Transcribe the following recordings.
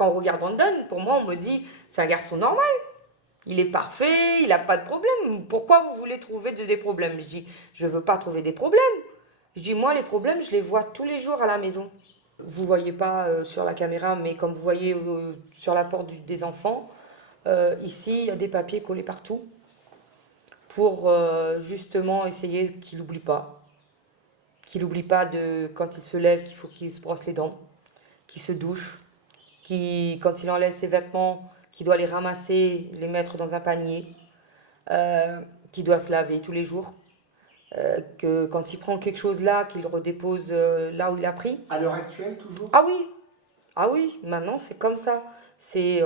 quand on regarde Brandon, pour moi, on me dit, c'est un garçon normal. Il est parfait, il n'a pas de problème. Pourquoi vous voulez trouver des problèmes? Je dis, je ne veux pas trouver des problèmes. Je dis, moi, les problèmes, je les vois tous les jours à la maison. Vous ne voyez pas sur la caméra, mais comme vous voyez sur la porte des enfants, ici, il y a des papiers collés partout pour justement essayer qu'il n'oublie pas. Qu'il n'oublie pas de, quand il se lève, qu'il faut qu'il se brosse les dents, qu'il se douche, quand il enlève ses vêtements, qu'il doit les ramasser, les mettre dans un panier, qu'il doit se laver tous les jours, que quand il prend quelque chose là, qu'il le redépose là où il a pris. À l'heure actuelle, toujours? Ah oui, maintenant c'est comme ça. C'est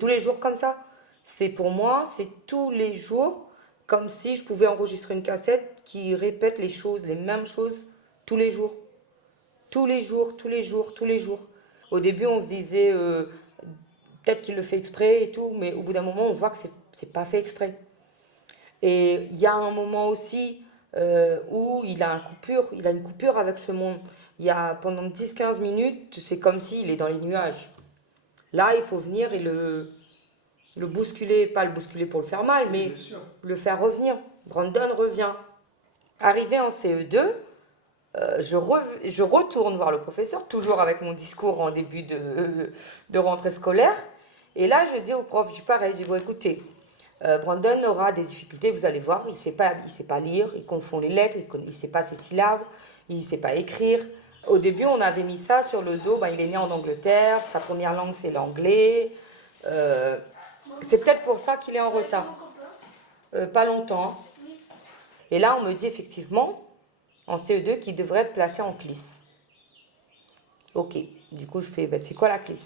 tous les jours comme ça. C'est pour moi, c'est tous les jours comme si je pouvais enregistrer une cassette qui répète les choses, les mêmes choses, tous les jours. Tous les jours, tous les jours, tous les jours. Au début, on se disait peut-être qu'il le fait exprès et tout, mais au bout d'un moment, on voit que c'est pas fait exprès. Et il y a un moment aussi où il a une coupure avec ce monde. Il y a pendant 10-15 minutes, c'est comme s'il est dans les nuages. Là, il faut venir et le bousculer, pas le bousculer pour le faire mal, Oui, mais bien sûr. le faire revenir. Brandon revient. Arrivé en CE2, je retourne voir le professeur, toujours avec mon discours en début de rentrée scolaire. Et là, je dis au prof, je pareil, je dis, bon, écoutez, Brandon aura des difficultés, vous allez voir, il sait pas lire, il confond les lettres, il ne sait pas ses syllabes, il ne sait pas écrire. Au début, on avait mis ça sur le dos, ben, il est né en Angleterre, sa première langue c'est l'anglais. C'est peut-être pour ça qu'il est en retard. Pas longtemps. Et là, on me dit effectivement, en CE2, qu'il devrait être placé en CLIS. Ok, du coup, je fais, ben, c'est quoi la CLIS?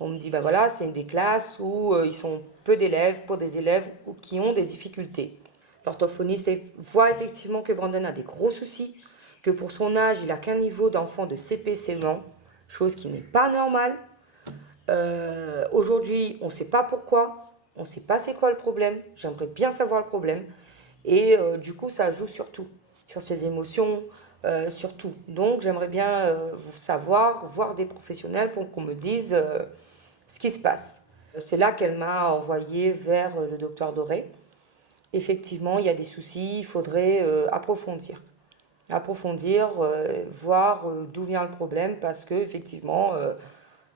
On me dit, ben voilà, c'est une des classes où ils sont peu d'élèves pour des élèves qui ont des difficultés. L'orthophoniste voit effectivement que Brandon a des gros soucis, que pour son âge, il n'a qu'un niveau d'enfant de CP CE1, chose qui n'est pas normale. Aujourd'hui, on ne sait pas pourquoi, on ne sait pas c'est quoi le problème, j'aimerais bien savoir le problème. Et du coup, ça joue sur tout, sur ses émotions, sur tout. Donc, j'aimerais bien savoir, voir des professionnels pour qu'on me dise ce qui se passe. C'est là qu'elle m'a envoyé vers le docteur Doré. Effectivement, il y a des soucis, il faudrait approfondir. Approfondir, voir d'où vient le problème, parce que effectivement,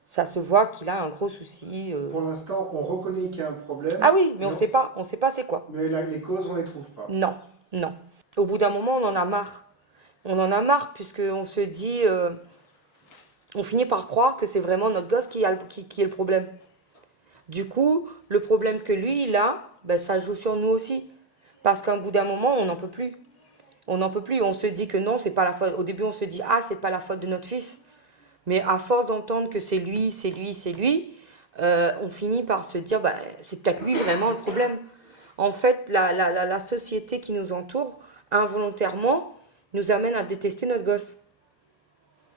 ça se voit qu'il a un gros souci. Pour l'instant, on reconnaît qu'il y a un problème. Ah oui, mais Non. on sait pas c'est quoi. Mais là, les causes, on ne les trouve pas. Non, non. Au bout d'un moment, on en a marre. On en a marre puisqu'on se dit, on finit par croire que c'est vraiment notre gosse qui est le problème. Du coup, le problème que lui, il a, ben, ça joue sur nous aussi. Parce qu'à un bout d'un moment, on n'en peut plus. On n'en peut plus. On se dit que non, c'est pas la faute. Au début, on se dit, ah, c'est pas la faute de notre fils. Mais à force d'entendre que c'est lui, c'est lui, c'est lui, on finit par se dire, bah, c'est peut-être lui vraiment le problème. En fait, la société qui nous entoure, involontairement, nous amène à détester notre gosse.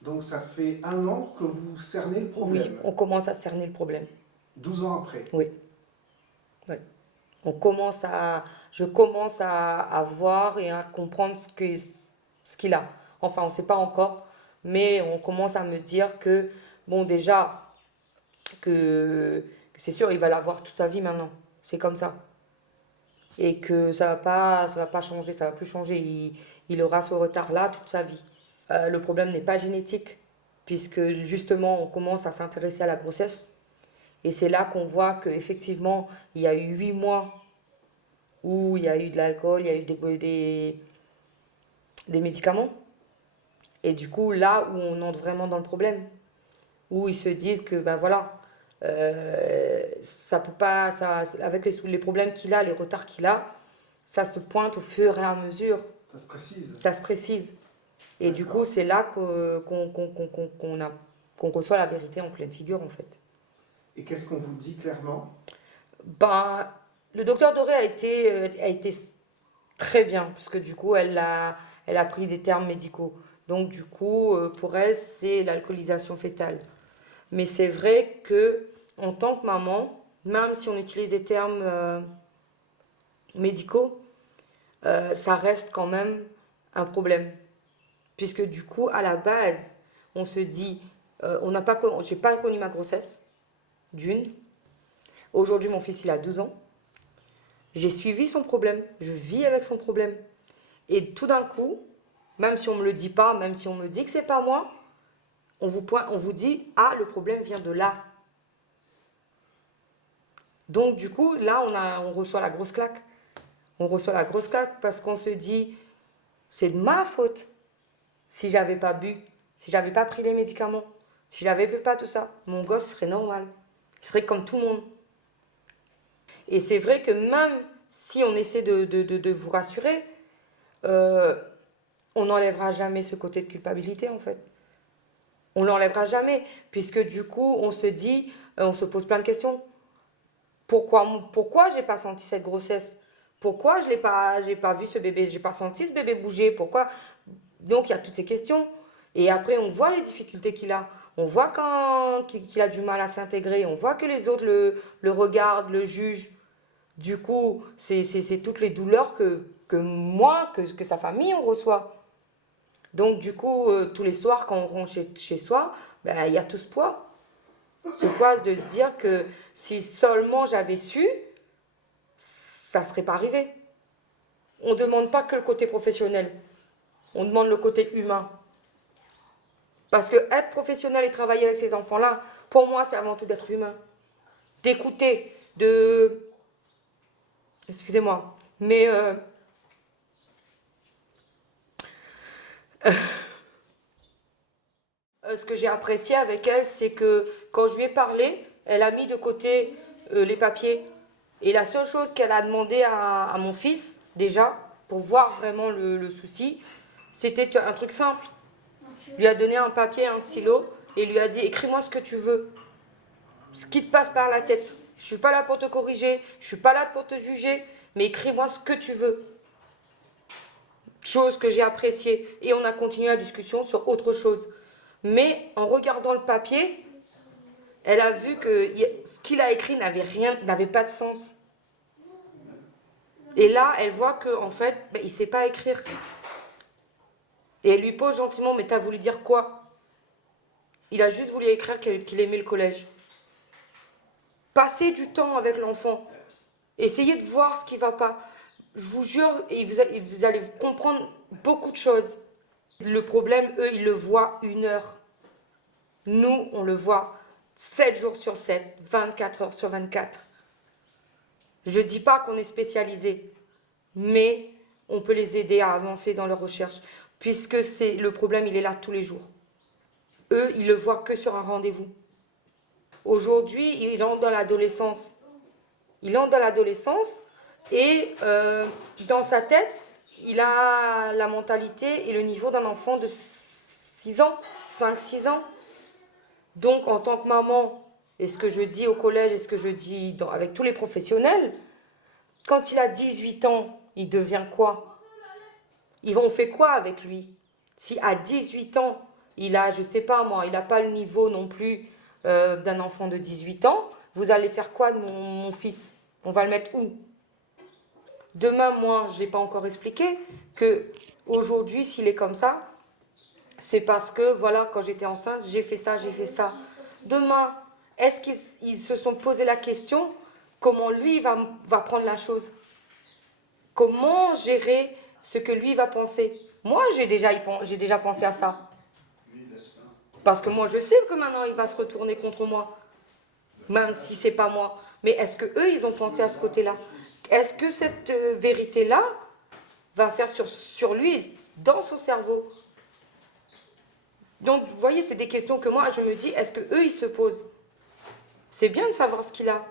Donc ça fait 1 an que vous cernez le problème. Oui, on commence à cerner le problème. 12 ans après. Oui. Oui. Je commence à voir et à comprendre ce qu'il a. Enfin, on ne sait pas encore, mais on commence à me dire que, bon, déjà, que c'est sûr, il va l'avoir toute sa vie maintenant. C'est comme ça. Et que ça va pas changer, ça va plus changer. Il aura ce retard-là toute sa vie. Le problème n'est pas génétique, puisque justement, on commence à s'intéresser à la grossesse. Et c'est là qu'on voit qu'effectivement, il y a eu 8 mois où il y a eu de l'alcool, il y a eu des médicaments. Et du coup, là où on entre vraiment dans le problème, où ils se disent que, ben voilà, ça peut pas, ça, avec les problèmes qu'il a, les retards qu'il a, ça se pointe au fur et à mesure. Ça se précise. Ça se précise. Et du coup, c'est là qu'on reçoit la vérité en pleine figure, en fait. Et qu'est-ce qu'on vous dit clairement? Ben, le docteur Doré a été très bien, parce que du coup, elle a pris des termes médicaux. Donc, du coup, pour elle, c'est l'alcoolisation fœtale. Mais c'est vrai que, en tant que maman, même si on utilise des termes médicaux, ça reste quand même un problème. Puisque du coup, à la base, on se dit, J'ai pas connu ma grossesse, d'une. Aujourd'hui, mon fils, il a 12 ans. J'ai suivi son problème. Je vis avec son problème. Et tout d'un coup, même si on me le dit pas, même si on me dit que c'est pas moi, on vous dit, ah, le problème vient de là. Donc, du coup, là, on reçoit la grosse claque. On reçoit la grosse claque parce qu'on se dit, c'est de ma faute si j'avais pas bu, si j'avais pas pris les médicaments, si j'avais pas tout ça. Mon gosse serait normal. Il serait comme tout le monde. Et c'est vrai que même si on essaie de vous rassurer, on n'enlèvera jamais ce côté de culpabilité, en fait. On l'enlèvera jamais, puisque du coup, on se dit, on se pose plein de questions. Pourquoi j'ai pas senti cette grossesse? Pourquoi j'ai pas vu ce bébé? J'ai pas senti ce bébé bouger? Pourquoi? Donc, il y a toutes ces questions. Et après, on voit les difficultés qu'il a. On voit qu'il a du mal à s'intégrer. On voit que les autres le regardent, le jugent. Du coup, c'est toutes les douleurs que moi, que sa famille, on reçoit. Donc, du coup, tous les soirs, quand on rentre chez soi, ben, il y a tout ce poids. Ce poids de se dire que si seulement j'avais su, ça ne serait pas arrivé. On ne demande pas que le côté professionnel. On demande le côté humain. Parce que être professionnel et travailler avec ces enfants-là, pour moi, c'est avant tout d'être humain. D'écouter, excusez-moi, mais ce que j'ai apprécié avec elle, c'est que quand je lui ai parlé, elle a mis de côté les papiers. Et la seule chose qu'elle a demandé à mon fils, déjà, pour voir vraiment le souci, c'était un truc simple. Lui a donné un papier, un stylo, et lui a dit, écris-moi ce que tu veux. Ce qui te passe par la tête. Je ne suis pas là pour te corriger, je ne suis pas là pour te juger, mais écris-moi ce que tu veux. Chose que j'ai appréciée. Et on a continué la discussion sur autre chose. Mais en regardant le papier, elle a vu que ce qu'il a écrit n'avait pas de sens. Et là, elle voit qu'en fait, il ne sait pas écrire. Et elle lui pose gentiment, mais t'as voulu dire quoi? Il a juste voulu écrire qu'il aimait le collège. Passez du temps avec l'enfant. Essayez de voir ce qui ne va pas. Je vous jure, et vous allez comprendre beaucoup de choses. Le problème, eux, ils le voient 1 heure. Nous, on le voit 7 jours sur 7, 24 heures sur 24. Je ne dis pas qu'on est spécialisé, mais on peut les aider à avancer dans leur recherche, puisque le problème, il est là tous les jours. Eux, ils le voient que sur un rendez-vous. Aujourd'hui, il entre dans l'adolescence. Il entre dans l'adolescence et dans sa tête, il a la mentalité et le niveau d'un enfant de 6 ans, 5-6 ans. Donc, en tant que maman, et ce que je dis au collège et ce que je dis avec tous les professionnels, quand il a 18 ans, il devient quoi? On fait quoi avec lui? Si à 18 ans, il a, je sais pas moi, il n'a pas le niveau non plus d'un enfant de 18 ans, vous allez faire quoi de mon fils? On va le mettre où? Demain, moi, je ne l'ai pas encore expliqué, que aujourd'hui, s'il est comme ça, c'est parce que, voilà, quand j'étais enceinte, j'ai fait ça, j'ai fait ça. Demain, est-ce qu'ils se sont posé la question, comment lui va prendre la chose? Comment gérer ce que lui va penser? Moi, j'ai déjà pensé à ça. Parce que moi, je sais que maintenant, il va se retourner contre moi. Même si c'est pas moi. Mais est-ce que eux, ils ont pensé à ce côté-là? Est-ce que cette vérité-là va faire sur lui, dans son cerveau? Donc, vous voyez, c'est des questions que moi, je me dis, est-ce que eux, ils se posent? C'est bien de savoir ce qu'il a,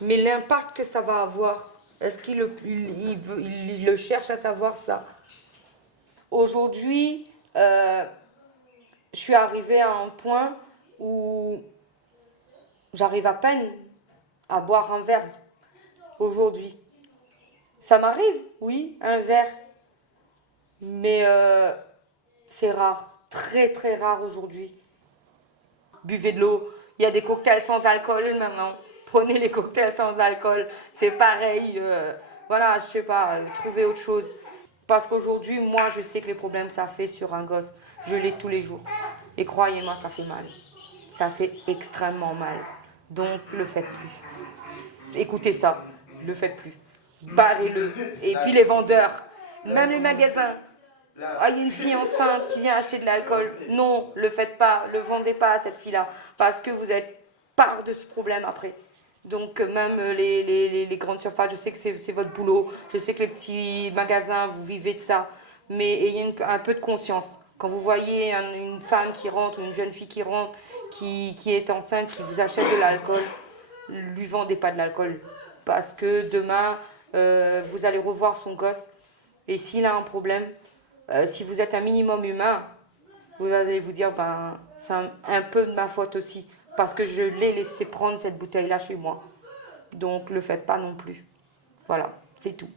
mais l'impact que ça va avoir, est-ce qu'il le cherche à savoir ça? Aujourd'hui, je suis arrivée à un point où j'arrive à peine à boire un verre aujourd'hui. Ça m'arrive, oui, un verre, mais c'est rare, très très rare aujourd'hui. Buvez de l'eau, il y a des cocktails sans alcool maintenant. Prenez les cocktails sans alcool, c'est pareil. Voilà, je sais pas, trouvez autre chose. Parce qu'aujourd'hui, moi, je sais que les problèmes ça fait sur un gosse. Je l'ai tous les jours. Et croyez-moi, ça fait mal. ça fait extrêmement mal. Donc, le faites plus. Écoutez ça, le faites plus. Barrez-le. Et puis les vendeurs, même les magasins. Ah, il y a une fille enceinte qui vient acheter de l'alcool. Non, le faites pas, le vendez pas à cette fille-là. Parce que vous êtes part de ce problème après. Donc même les grandes surfaces, je sais que c'est votre boulot. Je sais que les petits magasins, vous vivez de ça. Mais ayez un peu de conscience. Quand vous voyez une femme qui rentre, ou une jeune fille qui rentre, qui est enceinte, qui vous achète de l'alcool, lui vendez pas de l'alcool. Parce que demain, vous allez revoir son gosse. Et s'il a un problème, si vous êtes un minimum humain, vous allez vous dire, ben, c'est un peu de ma faute aussi. Parce que je l'ai laissé prendre cette bouteille-là chez moi. Donc, le faites pas non plus. Voilà, c'est tout.